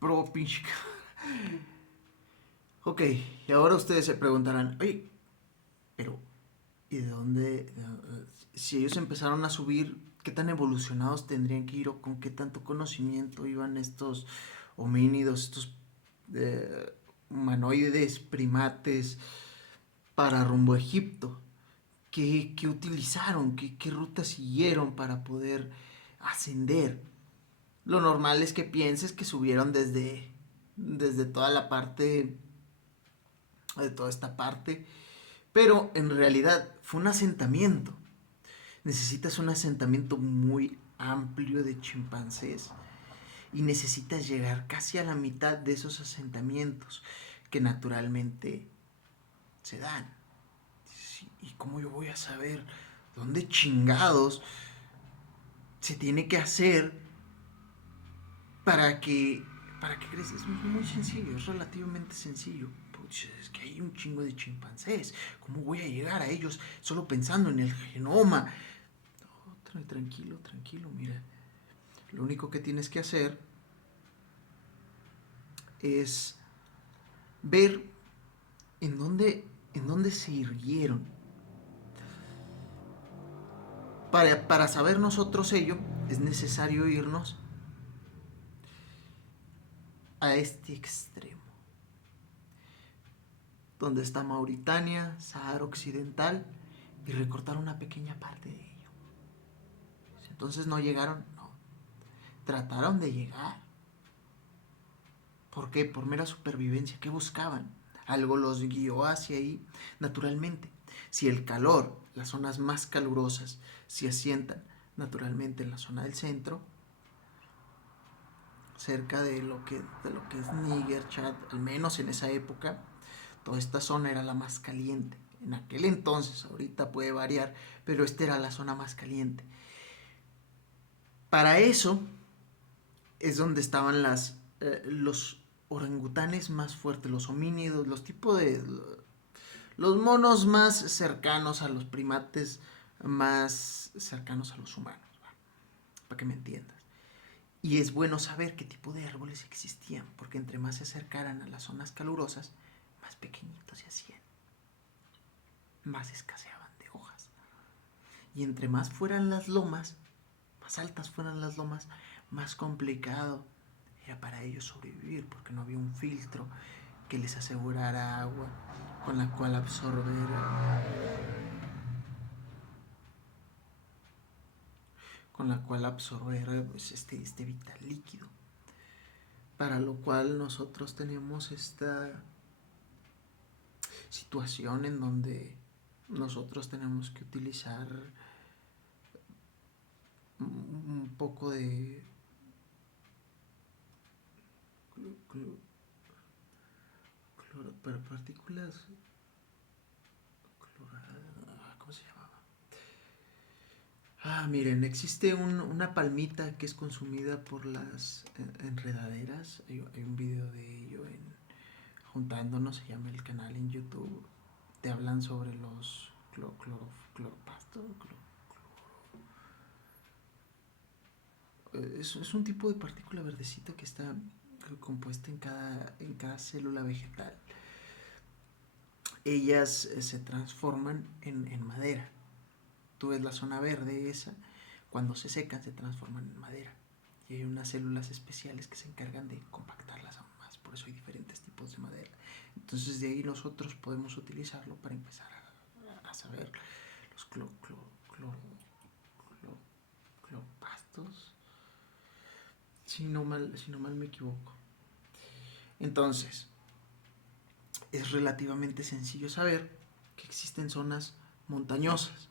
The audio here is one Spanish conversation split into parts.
Pro pinche. Ok, y ahora ustedes se preguntarán, oye, pero ¿y de dónde? Si ellos empezaron a subir, ¿qué tan evolucionados tendrían que ir o con qué tanto conocimiento iban estos homínidos, estos eh, humanoides, primates, para rumbo a Egipto? ¿Qué utilizaron? ¿Qué ruta siguieron para poder ascender? Lo normal es que pienses que subieron desde toda la parte, de toda esta parte, pero en realidad fue un asentamiento. Necesitas un asentamiento muy amplio de chimpancés y necesitas llegar casi a la mitad de esos asentamientos que naturalmente se dan. Sí, ¿y cómo yo voy a saber dónde chingados se tiene que hacer para que para que crees? Es muy sencillo, es relativamente sencillo. Pues es que hay un chingo de chimpancés. ¿Cómo voy a llegar a ellos solo pensando en el genoma? No, tranquilo, tranquilo, mira. Lo único que tienes que hacer es ver en dónde se irguieron. Para saber nosotros ello, es necesario irnos a este extremo, donde está Mauritania, Sahara Occidental, y recortar una pequeña parte de ello. Entonces no llegaron, no. Trataron de llegar. ¿Por qué? Por mera supervivencia. ¿Qué buscaban? Algo los guió hacia ahí naturalmente. Si el calor, las zonas más calurosas, se asientan naturalmente en la zona del centro, cerca de lo que es Níger, Chad, al menos en esa época, toda esta zona era la más caliente. En aquel entonces, ahorita puede variar, pero esta era la zona más caliente. Para eso es donde estaban los orangutanes más fuertes, los homínidos, los tipos de... los monos más cercanos a los primates, más cercanos a los humanos, para que me entiendas. Y es bueno saber qué tipo de árboles existían, porque entre más se acercaran a las zonas calurosas, más pequeñitos se hacían, más escaseaban de hojas. Y entre más fueran las lomas, más altas fueran las lomas, más complicado era para ellos sobrevivir, porque no había un filtro que les asegurara agua con la cual absorber pues, este vital líquido. Para lo cual nosotros tenemos esta situación en donde nosotros tenemos que utilizar un poco de partículas cloradas, ¿cómo se llama? Miren, existe una palmita que es consumida por las enredaderas. Hay un video de ello en Juntándonos, se llama el canal en YouTube. Te hablan sobre los cloropastos. Es un tipo de partícula verdecita que está compuesta en cada célula vegetal. Ellas se transforman en madera. Tú ves la zona verde esa, cuando se secan se transforman en madera. Y hay unas células especiales que se encargan de compactarlas aún más. Por eso hay diferentes tipos de madera. Entonces de ahí nosotros podemos utilizarlo para empezar a saber los cloropastos. Si no mal me equivoco. Entonces, es relativamente sencillo saber que existen zonas montañosas.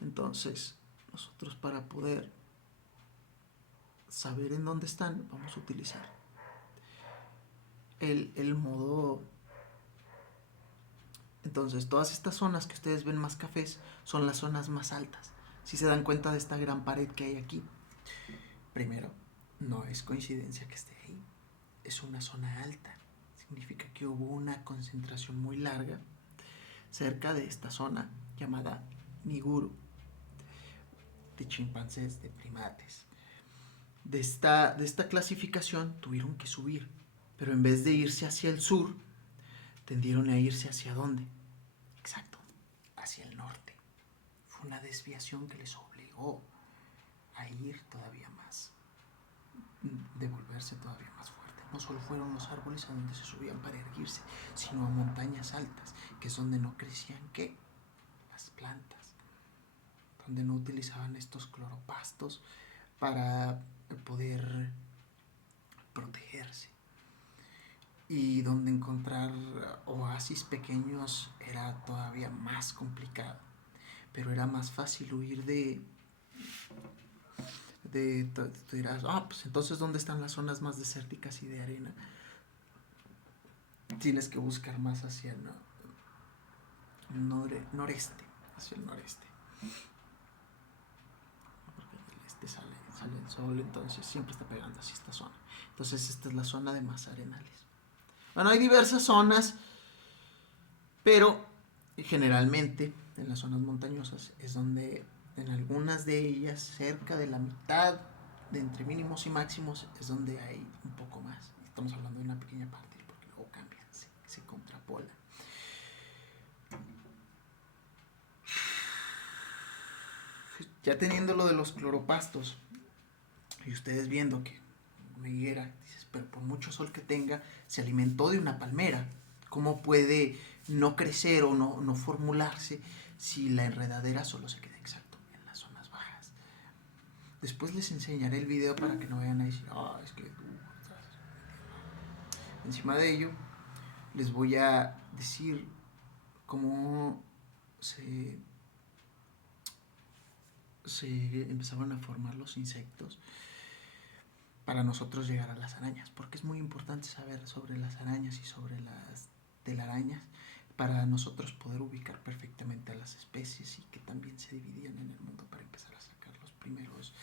Entonces, nosotros para poder saber en dónde están, vamos a utilizar el modo. Entonces, todas estas zonas que ustedes ven más cafés son las zonas más altas. Si se dan cuenta de esta gran pared que hay aquí, primero, no es coincidencia que esté ahí. Es una zona alta. Significa que hubo una concentración muy larga cerca de esta zona llamada Niguru, de chimpancés, de primates. de esta clasificación tuvieron que subir, pero en vez de irse hacia el sur, tendieron a irse hacia ¿dónde? Exacto, hacia el norte. Fue una desviación que les obligó a ir todavía más, de volverse todavía más fuerte. No solo fueron los árboles a donde se subían para erguirse, sino a montañas altas, que es donde no crecían ¿qué? Las plantas, donde no utilizaban estos cloropastos para poder protegerse, y donde encontrar oasis pequeños era todavía más complicado, pero era más fácil huir tú dirás, pues entonces ¿dónde están las zonas más desérticas y de arena? Tienes que buscar más hacia el noreste, hacia el noreste, porque del este sale el sol, entonces siempre está pegando hacia esta zona. Entonces esta es la zona de más arenales. Bueno, hay diversas zonas, pero generalmente en las zonas montañosas es donde en algunas de ellas, cerca de la mitad de entre mínimos y máximos, es donde hay un poco más. Estamos hablando de una pequeña parte, porque luego cambian, se contrapolan. Ya teniendo lo de los cloropastos, y ustedes viendo que una higuera, dices, pero por mucho sol que tenga, se alimentó de una palmera. ¿Cómo puede no crecer o no formularse si la enredadera solo se queda exacto en las zonas bajas? Después les enseñaré el video para que no vayan a decir, es que encima de ello les voy a decir cómo se empezaron a formar los insectos para nosotros llegar a las arañas, porque es muy importante saber sobre las arañas y sobre las telarañas para nosotros poder ubicar perfectamente a las especies y que también se dividían en el mundo para empezar a sacar los primeros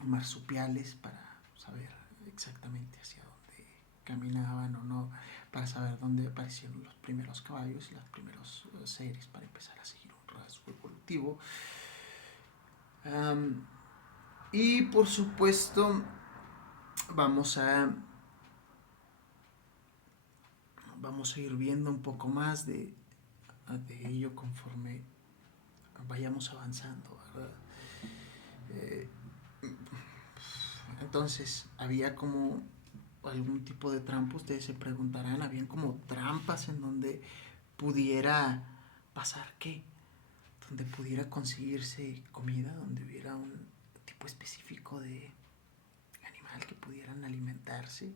marsupiales, para saber exactamente hacia dónde caminaban o no, para saber dónde aparecieron los primeros caballos y los primeros seres, para empezar a seguir un rasgo evolutivo. Y por supuesto vamos a ir viendo un poco más de ello conforme vayamos avanzando, ¿verdad? Entonces había como algún tipo de trampa, ustedes se preguntarán, habían como trampas en donde pudiera pasar qué, donde pudiera conseguirse comida, donde hubiera un tipo específico de animal que pudieran alimentarse.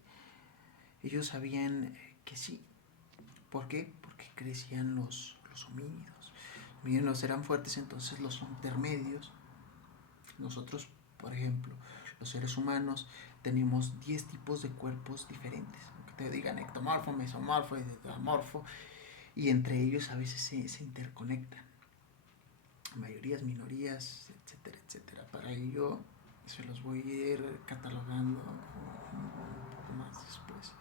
Ellos sabían que sí. ¿Por qué? Porque crecían los homínidos. Los homínidos eran fuertes, entonces los intermedios, nosotros, por ejemplo, los seres humanos, tenemos 10 tipos de cuerpos diferentes. Que te digan ectomorfo, mesomorfo y tetromorfo, y entre ellos a veces se interconectan. Mayorías, minorías, etcétera, etcétera. Para ello se los voy a ir catalogando un poco más después.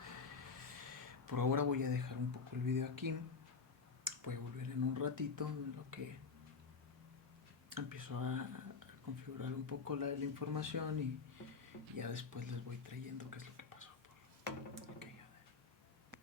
Por ahora voy a dejar un poco el video aquí. Voy a volver en un ratito en lo que empiezo a configurar un poco la información y ya después les voy trayendo qué es lo que